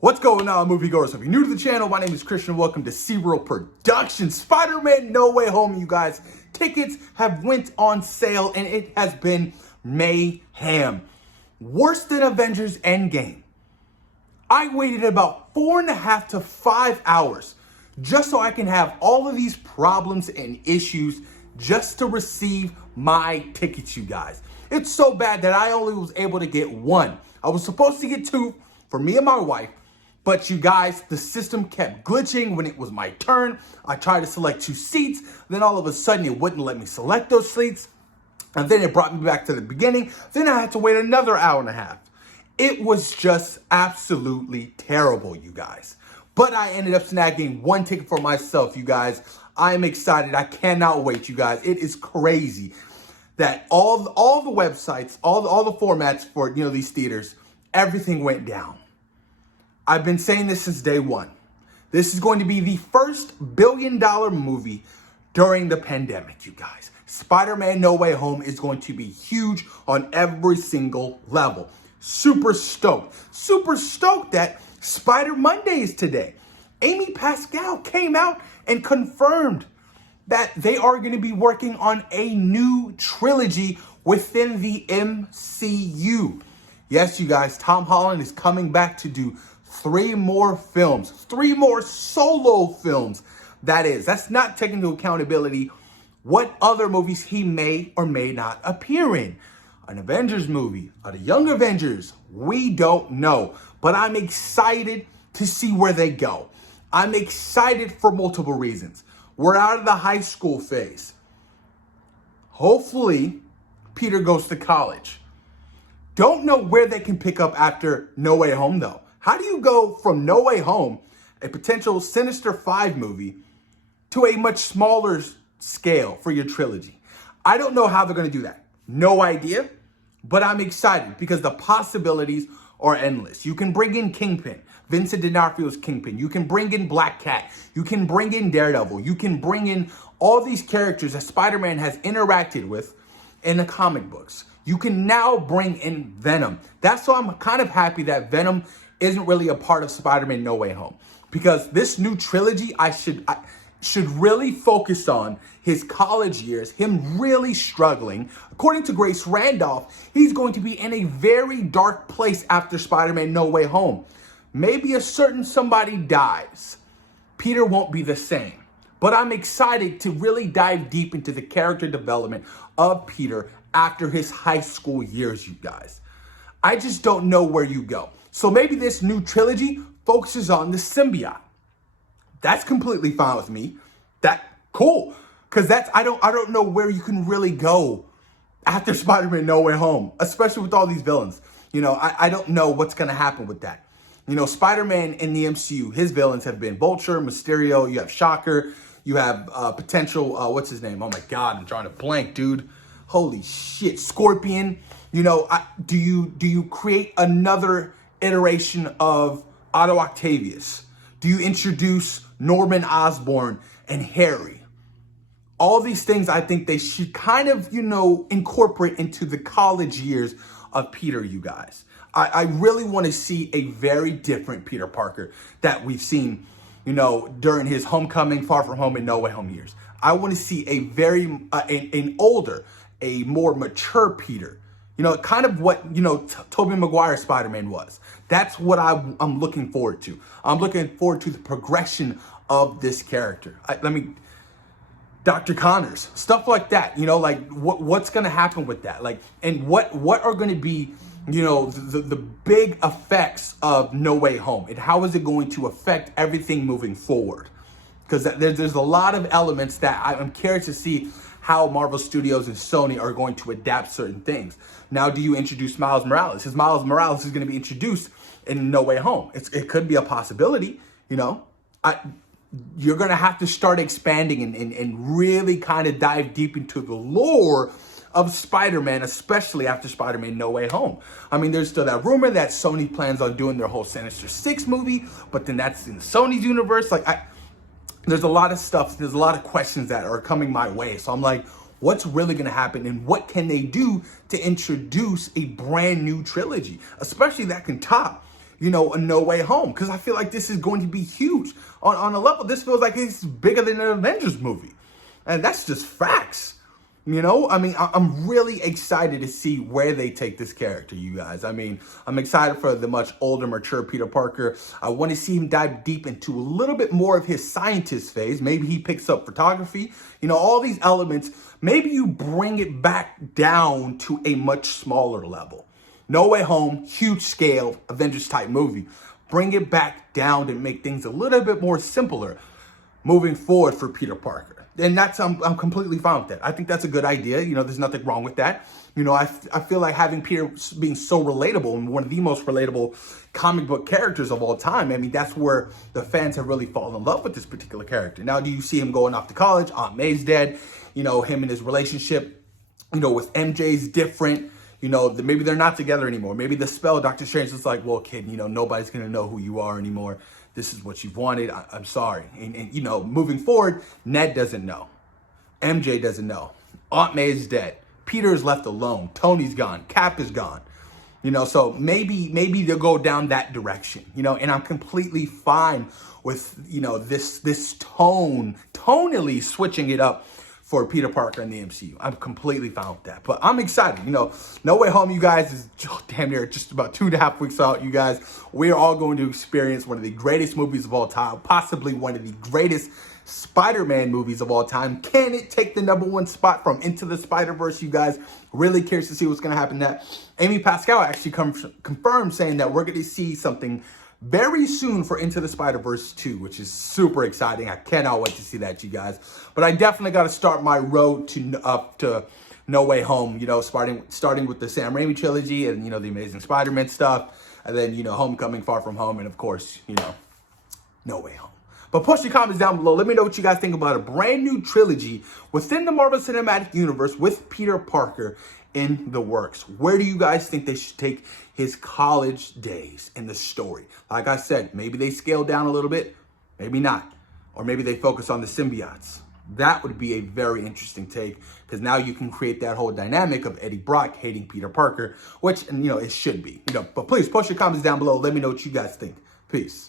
What's going on, moviegoers? If you're new to the channel, my name is Christian. Welcome to SeaWorld Productions. Spider-Man No Way Home, you guys. Tickets have went on sale, and it has been mayhem. Worse than Avengers Endgame. I waited about 4.5 to 5 hours just so I can have all of these problems and issues just to receive my tickets, you guys. It's so bad that I only was able to get one. I was supposed to get two for me and my wife, but you guys, the system kept glitching when it was my turn. I tried to select 2 seats, then all of a sudden it wouldn't let me select those seats, and then it brought me back to the beginning. Then I had to wait another hour and a half. It was just absolutely terrible, you guys. But I ended up snagging one ticket for myself, you guys. I am excited. I cannot wait, you guys. It is crazy that all the websites, all the formats for these theaters, everything went down. I've been saying this since day one. This is going to be the first billion-dollar movie during the pandemic, you guys. Spider-Man No Way Home is going to be huge on every single level. Super stoked. Super stoked that Spider Monday is today. Amy Pascal came out and confirmed that they are going to be working on a new trilogy within the MCU. Yes, you guys, Tom Holland is coming back to do 3 more films, 3 more solo films. That's not taking into accountability what other movies he may or may not appear in. An Avengers movie, a Young Avengers, we don't know. But I'm excited to see where they go. I'm excited for multiple reasons. We're out of the high school phase. Hopefully, Peter goes to college. Don't know where they can pick up after No Way Home, though. How do you go from No Way Home, a potential Sinister 5 movie, to a much smaller scale for your trilogy? I don't know how they're going to do that. No idea. But I'm excited because the possibilities are endless. You can bring in Kingpin, Vincent D'Onofrio's Kingpin. You can bring in Black Cat. You can bring in Daredevil. You can bring in all these characters that Spider-Man has interacted with in the comic books. You can now bring in Venom. That's why I'm kind of happy that Venom isn't really a part of Spider-Man No Way Home. Because this new trilogy, I should really focus on his college years, him really struggling. According to Grace Randolph, he's going to be in a very dark place after Spider-Man No Way Home. Maybe a certain somebody dies. Peter won't be the same. But I'm excited to really dive deep into the character development of Peter after his high school years, you guys. I just don't know where you go. So maybe this new trilogy focuses on the symbiote. That's completely fine with me. Cool. Because I don't know where you can really go after Spider-Man No Way Home, especially with all these villains. I don't know what's going to happen with that. Spider-Man in the MCU, his villains have been Vulture, Mysterio, you have Shocker, you have potential, what's his name? Oh my God, I'm drawing a blank, dude. Holy shit, Scorpion. Do you create another iteration of Otto Octavius? Do you introduce Norman Osborn and Harry? All these things I think they should kind of, incorporate into the college years of Peter, you guys. I really want to see a very different Peter Parker that we've seen, during his Homecoming, Far From Home, and No Way Home years. I want to see a very, an older, a more mature Peter. Kind of what, Tobey Maguire's Spider-Man was. That's what I'm looking forward to. I'm looking forward to the progression of this character. Dr. Connors, stuff like that, what's going to happen with that? And what are going to be, the big effects of No Way Home, and how is it going to affect everything moving forward? Because there's a lot of elements that I'm curious to see how Marvel Studios and Sony are going to adapt certain things. Now, do you introduce Miles Morales? Because Miles Morales is going to be introduced in No Way Home. It could be a possibility, You're going to have to start expanding and really kind of dive deep into the lore of Spider-Man, especially after Spider-Man No Way Home. There's still that rumor that Sony plans on doing their whole Sinister 6 movie, but then that's in Sony's universe. There's a lot of stuff, there's a lot of questions that are coming my way. So I'm like, what's really going to happen, and what can they do to introduce a brand new trilogy, especially that can top a No Way Home, because I feel like this is going to be huge. On a level, this feels like it's bigger than an Avengers movie. And that's just facts. I mean, I'm really excited to see where they take this character, you guys. I mean, I'm excited for the much older, mature Peter Parker. I want to see him dive deep into a little bit more of his scientist phase. Maybe he picks up photography, all these elements. Maybe you bring it back down to a much smaller level. No Way Home, huge scale, Avengers type movie. Bring it back down to make things a little bit more simpler moving forward for Peter Parker. And I'm completely fine with that. I think that's a good idea. There's nothing wrong with that. I feel like having Peter being so relatable and one of the most relatable comic book characters of all time. I mean, that's where the fans have really fallen in love with this particular character. Now, do you see him going off to college? Aunt May's dead. Him and his relationship, with MJ's different. Maybe they're not together anymore. Maybe the spell, Dr. Strange is like, well, kid, nobody's going to know who you are anymore. This is what you've wanted. I'm sorry. And moving forward, Ned doesn't know. MJ doesn't know. Aunt May is dead. Peter is left alone. Tony's gone. Cap is gone. So maybe they'll go down that direction, and I'm completely fine with, this tonally switching it up for Peter Parker in the MCU. I'm completely fine with that. But I'm excited. No Way Home, you guys, is damn near just about 2.5 weeks out, you guys. We are all going to experience one of the greatest movies of all time, possibly one of the greatest Spider-Man movies of all time. Can it take the #1 spot from Into the Spider-Verse, you guys? Really curious to see what's going to happen next. Amy Pascal actually confirmed saying that we're going to see something very soon for Into the Spider-Verse 2, which is super exciting. I cannot wait to see that, you guys. But I definitely got to start my road to No Way Home, starting with the Sam Raimi trilogy and, the Amazing Spider-Man stuff. And then, Homecoming, Far From Home, and of course, No Way Home. But post your comments down below. Let me know what you guys think about a brand new trilogy within the Marvel Cinematic Universe with Peter Parker in the works. Where do you guys think they should take his college days in the story? Like I said, maybe they scale down a little bit, maybe not. Or maybe they focus on the symbiotes. That would be a very interesting take, because now you can create that whole dynamic of Eddie Brock hating Peter Parker, which, it should be. But please post your comments down below. Let me know what you guys think. Peace.